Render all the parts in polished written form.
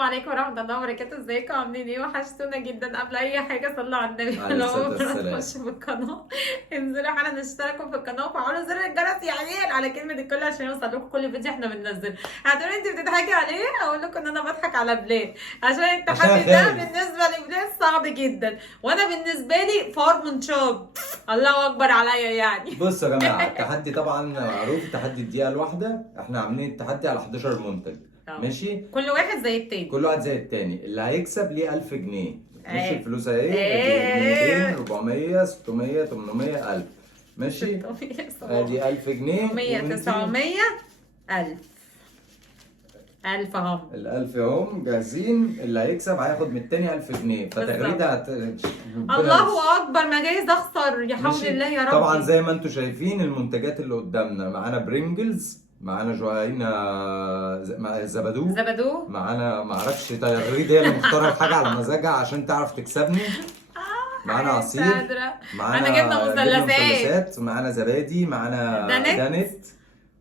عليكم ورحمة الله وبركاته. ازيكم عاملين ايه؟ وحشتونا جدا. قبل اي حاجة صلوا على النبي. عليه لو الصلاة أول مرة والسلام. تخشوا في القناة انزلوا حالا اشتركوا في القناة وفعلوا زر الجرس يا عيال على كلمة الكل عشان يوصل لكم كل فيديو احنا بننزله. هتقولوا انت بتضحكي عليه؟ اقول لكم ان انا بضحك على بلاد عشان التحدي ده خايف. بالنسبة لبلاد صعب جدا، وانا بالنسبة لي فار من شوب. الله اكبر عليا يعني. بصوا يا جماعه، التحدي طبعا معروف، تحدي الدقيقه الواحده. احنا عاملين التحدي على 11 منتج. ماشي، كل واحد زي التاني. كل واحد زي التاني. اللي هيكسب ليه 1000 جنيه. ماشي، ايه. الفلوس اهي. ايه. 200 400 600 800 1000. ماشي، 600 ادي 1000 جنيه. 800 900 1000. 1000 اهم. ال 1000 اهم جاهزين. اللي هيكسب هياخد من التاني 1000 جنيه. فتغريده الله اكبر، ما جايز اخسر يا حول ماشي. الله يا رب. طبعا زي ما انتم شايفين المنتجات اللي قدامنا، معانا برينجلز، معانا جواهينا زبادو، معانا معرفش تغريده هي اللي مختاره الحاجه على مزاجها عشان تعرف تكسبني. معانا عصير، معانا جبنه مثلثات، معانا زبادي، معانا دانت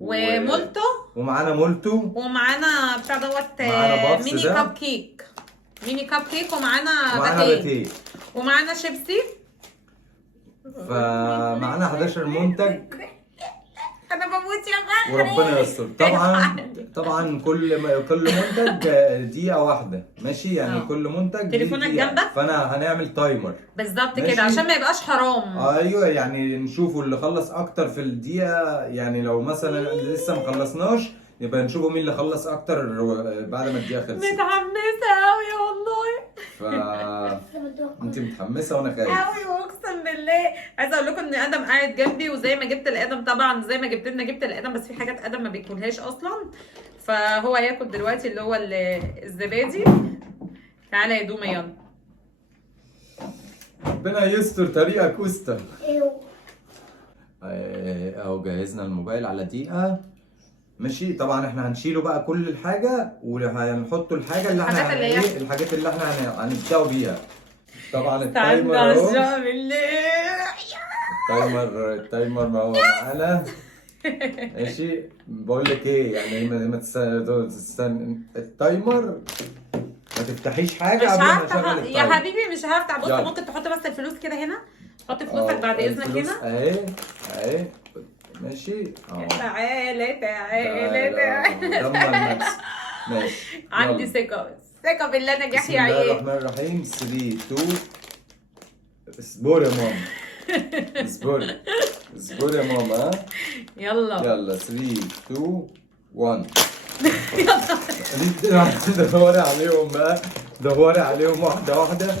ومولتو، ومعانا مولتو، ومعانا بتاع دوت ميني كاب كيك. ميني كاب كيك، ومعانا باتيه، ومعانا شيبسي. فمعانا 11 منتج. انا بموت يا بحر وربنا يستر. طبعا كل منتج دقيقة واحدة. ماشي، يعني كل منتج تليفونك جنبك، فانا هنعمل تايمر بالظبط كده عشان ما يبقاش حرام. ايوه، يعني نشوفوا اللي خلص اكتر في الدقيقة. يعني لو مثلا لسه ما خلصناش يبقى نشوفوا مين اللي خلص اكتر بعد ما الدقيقة خلصت. متحمسة قوي والله. انت متحمسة وانا خايف قوي، واقسم بالله عايزه اقول لكم ان ادم قاعد جنبي، وزي ما جبت لادم طبعا زي ما جبت لنا جبت لادم، بس في حاجات ادم ما بياكلهاش اصلا، فهو هياكل دلوقتي اللي هو الزبادي. تعالى يا دوما يلا. ربنا يستر. طريقة كوستا اهو. جهزنا الموبايل على دقيقة. ماشي، طبعا احنا هنشيله بقى كل الحاجة وهنحطه الحاجة اللي احنا الحاجات اللي احنا هنبدأوا بيها. طبعا التايمر اهو. التايمر ما هو معانا. ماشي، بقول لك ايه، يعني ما تستنى التايمر، ما تفتحيش حاجة قبل ما اشغل التايمر يا حبيبي. مش هفتح. بص، ممكن تحط بس الفلوس كده هنا. حط فلوسك بعد اذنك هنا اهي. ماشي اهو. تعالى دم المكس. ماشي، عندي ثقة بالله نجاح يا عيال. بسم الله الرحمن الرحيم. 3 2. اصبري يا ماما. اصبري يا ماما. يلا 3 2 1. دوري عليهم بقى، دوري عليهم واحدة واحدة.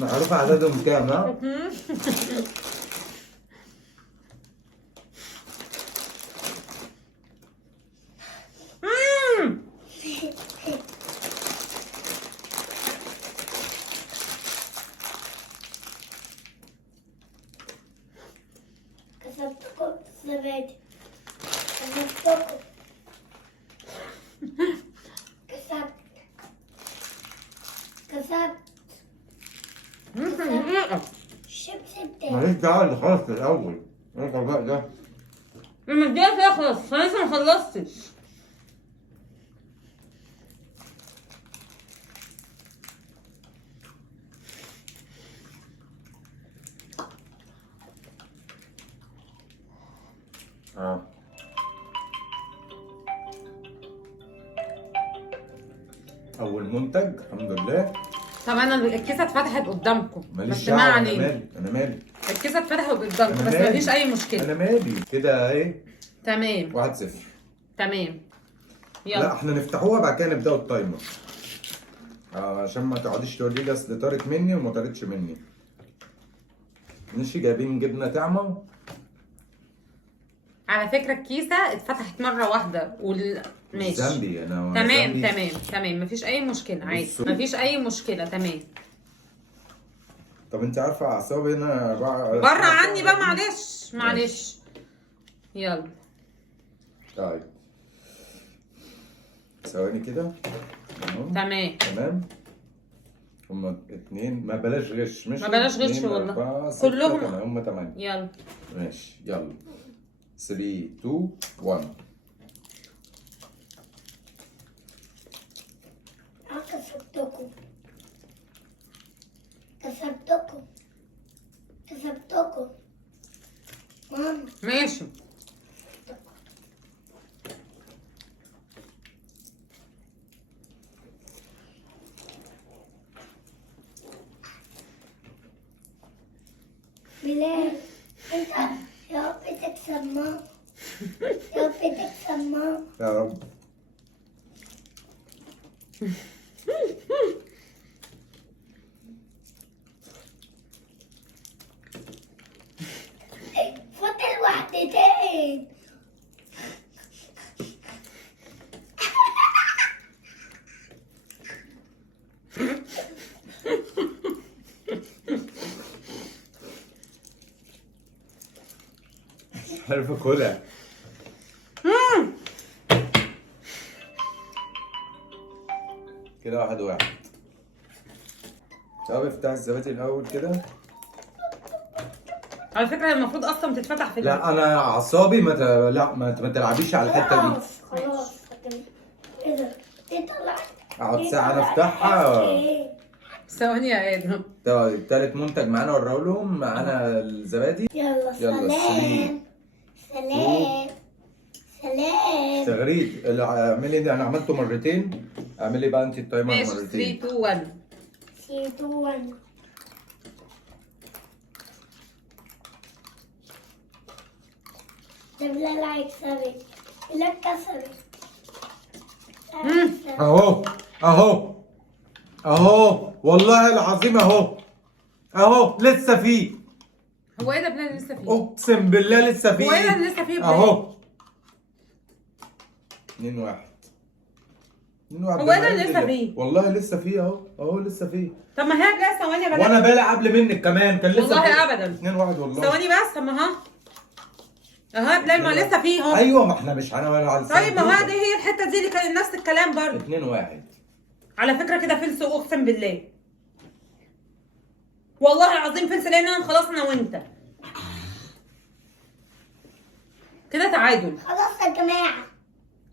معروف عددهم كام؟ ها؟ كسبتكم زبادي. كسبت شيبسي بتاعي. ماليش دعوة اللي خلص الأول. إيه الغباء ده؟ لما الدقيقة تخلص انا لسه ما خلصتش. أول منتج الحمد لله. طب انا الكيسة اتفتحت قدامكم، ماليش بس ما دعوة. علينا. أنا مالي. الكيسة اتفتحت قدامكم بس مفيش أي مشكلة. أنا مالي كده. إيه؟ تمام 1-0. تمام. يلا. لا، إحنا نفتحوها بعد كده نبدأوا التايمر. عشان ما تقعديش تقولي لي أصل طارت مني وما طارتش مني. ماشي، جايبين جبنة طعمة. على فكرة الكيسة اتفتحت مرة واحدة ماشي. ذنبي أنا. تمام مفيش أي مشكلة عادي. مفيش أي مشكلة. تمام. طب أنت عارفة أعصابي هنا بره عني بقى. معلش. يلا. طيب ثواني كده. تمام. هما 2. ما بلاش غش. ماشي، ما بلاش غش والله. كلهم هما 8. يلا. ماشي يلا 3 2 1. كسبتكم كسبتكم كسبتكم ماما ماشي. بلال انت يا رب تكسب ماما يا رب تكسب ماما يا رب. فاضل واحدتين عارف اكلها. كده 1-1. طب افتح الزبادي الاول كده. على فكره المفروض اصلا تتفتح في لا انا اعصابي ما تلعبيش على الحته دي. خلاص ايه ده؟ ايه طلعت؟ اقعد ساعه انا افتحها. ثواني يا ادم. طيب تالت منتج معانا وراه لهم. معانا الزبادي. يلا يلا سلام سلام سلام تغريد. اعملي ده، انا عملته مرتين. اعملي بقى انت التايمر ماشي. 3 مرتين. 2 1. 3 2 1 ده بلال هيكسبك بلال كسبك اهو اهو اهو والله العظيم اهو اهو لسه فيه. هو ايه ده بلال لسه فيه؟ اقسم بالله لسه فيه. هو ايه ده لسه فيه بلال؟ اهو 2-1. 2-1. هو ايه ده لسه فيه؟ والله لسه فيه اهو اهو لسه فيه. طب ما هي بلال ثواني يا بلال. وانا بالع قبل منك كمان كان لسه والله فيه. ابدا. 2-1 والله. ثواني بس. طب ما اهو اهو يا بلال، ما لسه فيه اهو. ايوه ما احنا مش هنعمل على طيب ما هو دي هي الحته دي اللي كان نفس الكلام برضه. 2-1. على فكره كده فلس، اقسم بالله والله العظيم فلس، لان انا خلاص انا وانت كده تعادل. خلاص يا جماعة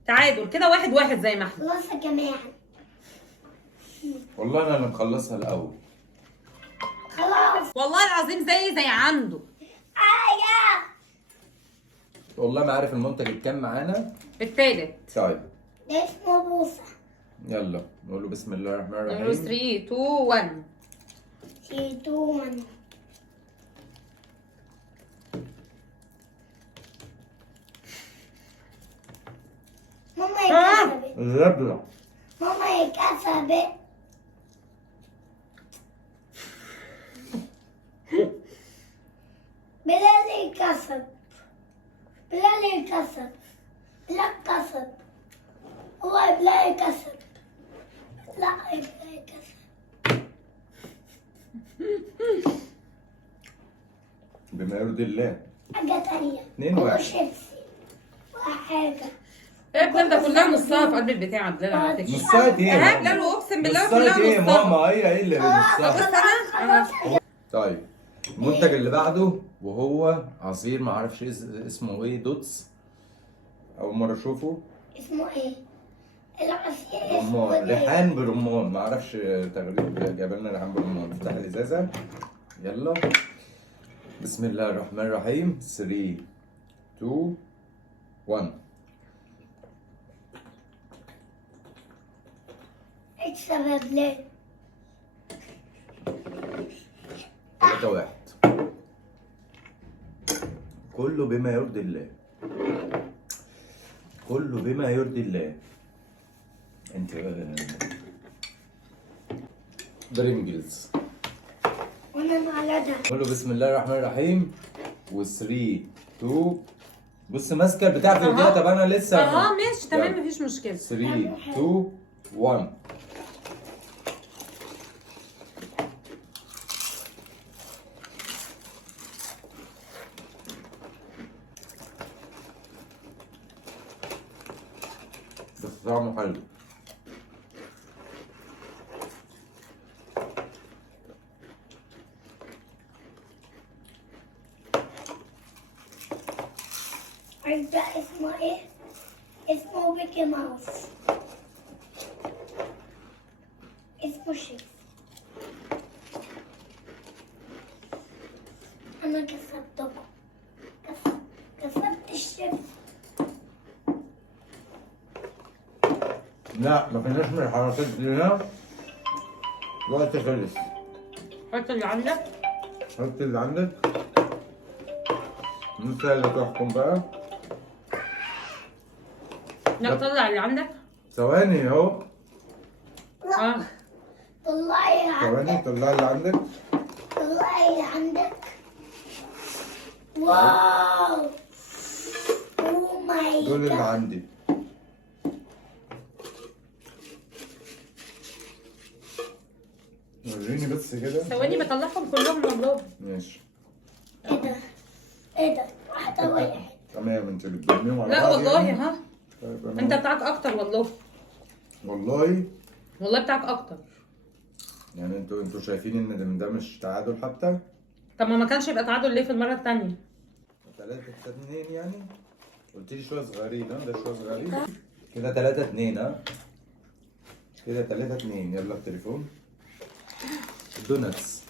تعادل كده 1-1 زي ما احنا. خلاص يا جماعة والله انا اللي مخلصها الاول. خلاص والله العظيم زي عنده. يا والله ما عارف المنتج الكام معانا. التالت. طيب ده اسمه بوسة يلا نقول له بسم الله الرحمن نقول الرحيم. 3 2 1. 3 2 1 ماما كسبت الربلة. ماما كسبت بلال كسب بلال كسب بلال كسب هو بلال كسب لا بلال كسب بما يرضي الله. حاجة تانية 2-1. شيبسي وحاجة ايه بلال ده كلها نصها في قلب البتاع يا بلال على فكره. نصها ايه؟ اه بلال اقسم بالله نصها كلها ايه يا نصها. ماما؟ هي اللي بص نصها. انا طيب المنتج اللي بعده وهو عصير ما اعرفش اسمه ايه. دوتس. اول مره اشوفه. اسمه ايه؟ العصير اسمه رمان. ايه؟ ريحان برمان. ما اعرفش تغريب جاب لنا ريحان برمان. افتح الازازه. يلا بسم الله الرحمن الرحيم. 3 2 1. اكسب يا بلال 3-1. كله بما يرضي الله. كله بما يرضي الله. انت برينجلز. وانا مولدها قول له بسم الله الرحمن الرحيم. و3 2. بص ماسكه البتاع في ايديها. طب انا لسه اه ماشي تمام مفيش مشكله. 3 2 1. بس طعمه حلو. عارف ده اسمه ايه؟ اسمه ميكي ماوس اسمه اسمه شيبس. انا كسبتكم، كسبت الشيبس. لا ما فيناش من الحركات دي هنا. الوقت خلص. حط اللي عندك. حط اللي عندك. انت اللي تحكم بقى. لا طلع اللي عندك. ثواني اهو. اه طلعي ثواني عندك، طلع اللي عندك. طلعي عندك. واو، او ماي دول اللي جاد. عندي. وريني بس كده. ثواني بطلعهم كلهم والله. ماشي. ايه ده؟ ايه ده؟ واحدة وقعت. تمام انت بتجمعهم على لا بعض والله يعني؟ ها. طيب أنا- انت بتاعك اكتر والله. والله والله بتاعك اكتر. يعني انتوا شايفين ان ده مش تعادل حتى؟ طب ما كانش يبقى تعادل ليه في المره الثانيه؟ 3-2 يعني؟ قلت لي شويه صغيرين ها؟ ده شويه صغيرين. كده 3-2 ها؟ كده 3-2. يلا التليفون. دوناتس.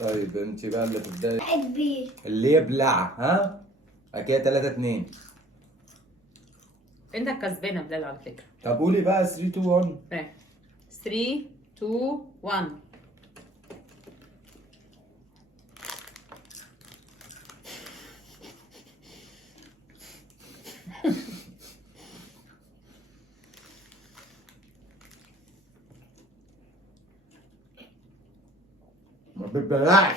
طيب انت بقى اللي تبداي. واحد بيه. اللي يبلع ها؟ كده 3-2. انت الكسبان يا بلال على فكره. طب قولي بقى 3-2-1. 3 2 1. ما بتبلعش.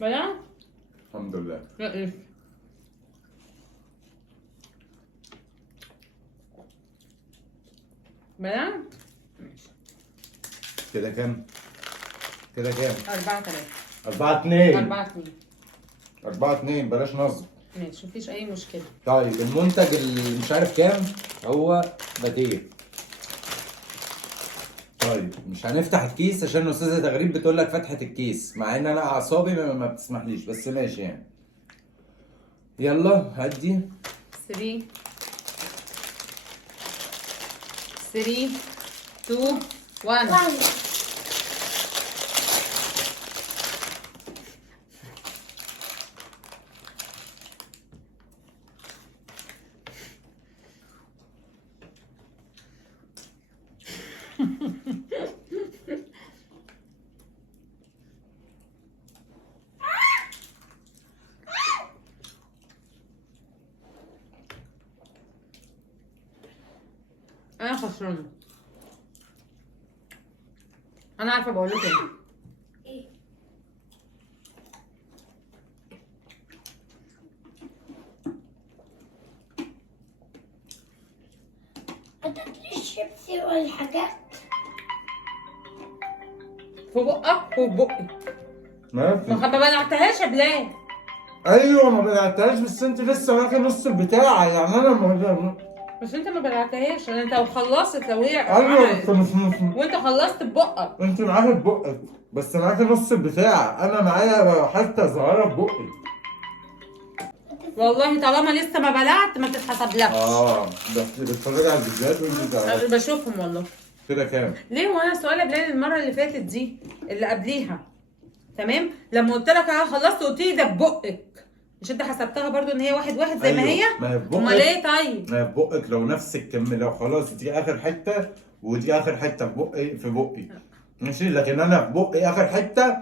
بلا؟ الحمد لله. لا ايه؟ بلا؟ كده كام؟ كده كام؟ 4-3. 4-2. 4-2. 4-2 بلاش نصب. ماشي مفيش اي مشكله. طيب المنتج اللي مش عارف كام هو باتيه. طيب مش هنفتح الكيس عشان الاستاذه تغريب بتقول لك فتحه الكيس، مع ان انا اعصابي ما بتسمحليش، بس ماشي يعني. يلا هدي. 3 3 2 1. واحد. انا خسرانه. انا عارفه بقول لك ايه. ايه؟ هتاكلي الشيبسي والحاجات. في بقك وفي بقي. ما ما بلعتهاش يا بلال. ايوه ما بلعتهاش، بس انت لسه واكل نص البتاع يعني. انا ما بس انت ما بلعتهاش. انت لو خلصت لو هي ايوه بس وانت خلصت ببقك. انت معاكي ببقك بس معاكي نص البتاع، انا معايا حته صغيره في بقي. والله طالما لسه ما بلعت ما تتحسبلكش. بس بتتفرجي على الفيديوهات وانت أنا بتعرفي. بشوفهم والله. كده كام؟ ليه وانا سؤال يا بلال المره اللي فاتت دي اللي قبليها تمام لما قلت لك انا خلصت قلت لي ده ببقك، مش انت حسبتها برضو ان هي 1-1 زي ما هي؟ ما هي في بقك. امال ايه طيب؟ ما هي في بقك لو نفس الكم، لو خلاص دي اخر حته ودي اخر حته في بقي ماشي، لكن انا في بقي اخر حته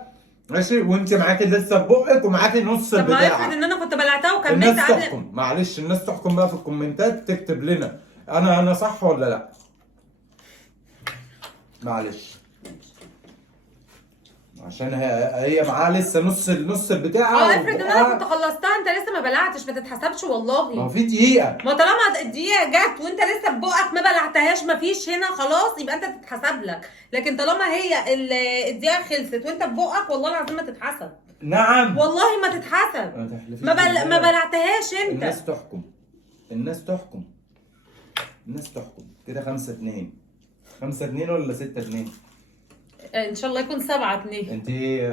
ماشي، وانت معاكي لسه في بقك ومعاكي نص طب ما افرض البتاع. ان انا كنت بلعتها وكملت الناس قبل. تحكم، معلش الناس تحكم بقى في الكومنتات، تكتب لنا انا صح ولا لا. معلش عشان هي معاها لسه نص البتاع. افرض ان انا كنت خلصتها انت لسه ما بلعتش ما تتحسبش والله. ما هو في دقيقه. ما طالما الدقيقه جت وانت لسه ببقك ما بلعتهاش ما فيش هنا خلاص يبقى انت تتحسب لك، لكن طالما هي الدقيقه خلصت وانت ببقك والله العظيم ما تتحسب. نعم والله ما تتحسب. ما بلعتهاش انت. الناس تحكم. الناس تحكم. الناس تحكم كده. 5-2 5-2 ولا 6-2؟ ان شاء الله يكون 7-2. انت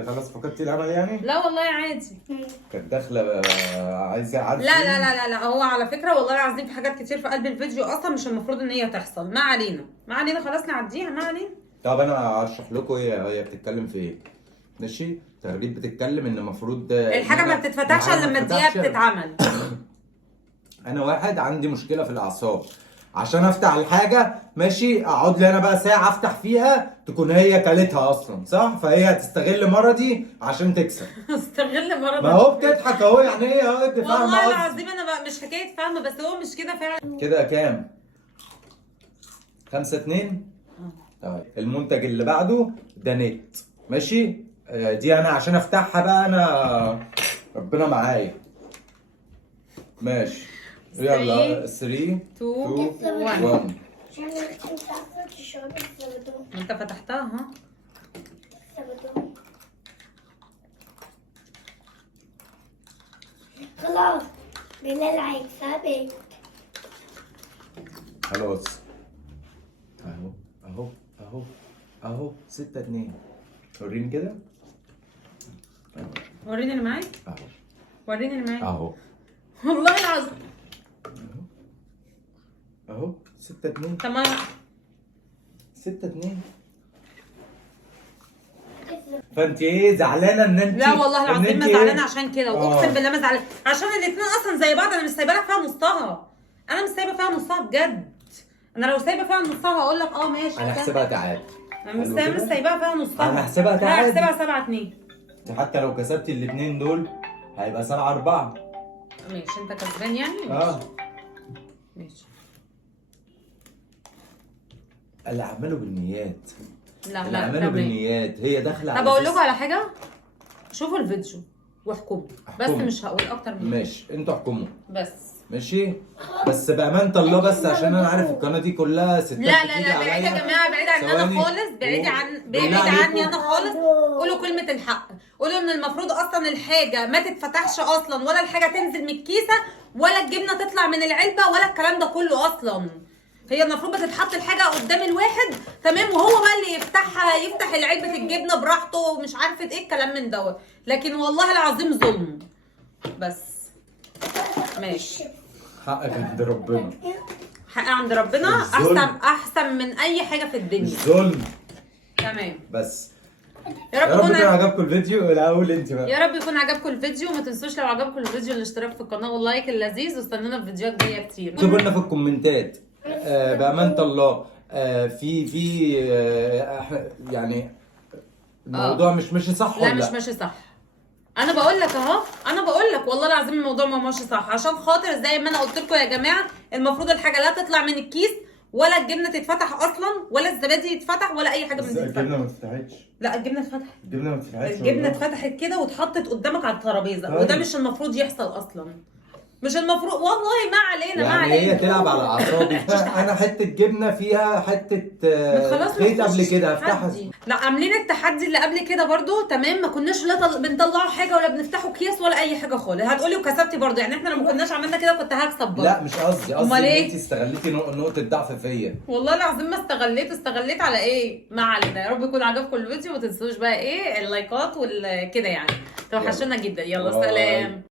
خلاص فقدتي الامل يعني؟ لا والله عادي. كانت داخله عايزه لا عارفه. لا لا لا لا، هو على فكره والله العظيم في حاجات كتير في قلب الفيديو اصلا مش المفروض ان هي تحصل. ما علينا ما علينا، خلاص نعديها، ما علينا. طب انا هشرح لكم هي بتتكلم في ايه. ماشي. تغريد بتتكلم ان المفروض الحاجه ما بتتفتحش الا لما الدقيقه بتتعمل. انا واحد عندي مشكله في الاعصاب، عشان افتح الحاجه ماشي اقعد لي انا بقى ساعه افتح فيها تكون هي كلتها اصلا، صح؟ فهي هتستغل مرضي عشان تكسب. استغل مرض. ما هو بتضحك اهو، يعني هي اهو انت فاهمه. والله العظيم انا بقى مش حكايه فاهمه، بس هو مش كده فعلا. كده كام؟ 5-2. طيب المنتج اللي بعده ده نت. ماشي. دي انا عشان افتحها بقى انا ربنا معايا. ماشي يلا 3 2 1. عشان انت عارفه تشربي الزبادو. انت فتحتها ها؟ الزبادو خلاص بلال هيكسبك. خلاص اهو اهو اهو اهو 6-2. وريني كده. وريني اللي معاك. اهو وريني اللي معاك. اهو والله العظيم. اهو 6-2. طب ما 6-2. فانت ايه زعلانه ان انت؟ لا والله العظيم ما زعلانه عشان كده، واقسم بالله ما زعلانه عشان الاثنين اصلا زي بعض. انا مش سايبه لها فيها نصها، انا مش سايبه فيها نصها بجد. انا لو سايبه فيها نصها هقول لك ماشي. انا هحسبها تعادل. انا مش سايباها فيها نصها. انا هحسبها تعادل. لا هحسبها 7-2. حتى لو كسبتي الاثنين دول هيبقى 7-4. ماشي انت كسبان يعني. ماشي. الاعمال بالنيات. لا الاعمال بالنيات. هي داخله. طب اقول لكم على حاجه، شوفوا الفيديو واحكموا، بس مش هقول اكتر من كده. ماشي انتوا احكموا بس. ماشي. بس بامانه الله، بس عشان انا عارف القناه دي كلها ستات. لا لا لا بعيد يا جماعه، بعيد عن انا خالص، بعيد عني انا خالص. قولوا كلمه الحق، قولوا ان المفروض اصلا الحاجه ما تتفتحش اصلا، ولا الحاجه تنزل من الكيسه، ولا الجبنه تطلع من العلبه، ولا الكلام ده كله اصلا. هي المفروض بتتحط الحاجه قدام الواحد تمام، وهو بقى اللي يفتحها، يفتح علبه الجبنه براحته ومش عارفه ايه الكلام من دوت. لكن والله العظيم ظلم. بس ماشي. حقك عند ربنا. حق عند ربنا احسن من اي حاجه في الدنيا. مش ظلم. تمام. بس يا رب يكون عجبكم الفيديو. الاول انت بقى. يا رب يكون عجبكم الفيديو، وما تنسوش لو عجبكم الفيديو الاشتراك في القناه واللايك اللذيذ، واستنونا في فيديوهات جايه كتير. اكتبوا لنا في الكومنتات بامانه الله في يعني الموضوع مش ماشي صح ولا لا؟ مش ماشي صح. انا بقول لك اهو، انا بقول لك والله العظيم الموضوع ما ماشي صح، عشان خاطر زي ما انا قلت لكم يا جماعه، المفروض الحاجه لا تطلع من الكيس، ولا الجبنه تتفتح اصلا، ولا الزبادي يتفتح، ولا اي حاجه من دي تتفتح. الجبنه ما اتفتحتش. لا الجبنه اتفتحت. الجبنه ما اتفتحتش. الجبنه اتفتحت كده واتحطت قدامك على الترابيزه، وده مش المفروض يحصل اصلا. مش المفروض والله. ما علينا يعني ما علينا. هي تلعب على اعصابي. انا حته جبنه فيها حته خيط قبل كده افتحها. لا عاملين التحدي اللي قبل كده برضو تمام، ما كناش لا بنطلعوا حاجه ولا بنفتحوا اكياس ولا اي حاجه خالص. هتقولي وكسبتي برضو، يعني احنا لو ما كناش عملنا كده كنت هكسب برضو. لا مش قصدي ان إيه؟ انت استغلتي نقطه ضعف فيا. والله العظيم ما استغليت على ايه. ما علينا. يا رب يكون عجبكم الفيديو، وما تنسوش بقى ايه اللايكات والكده يعني. توحشونا جدا. يلا سلام.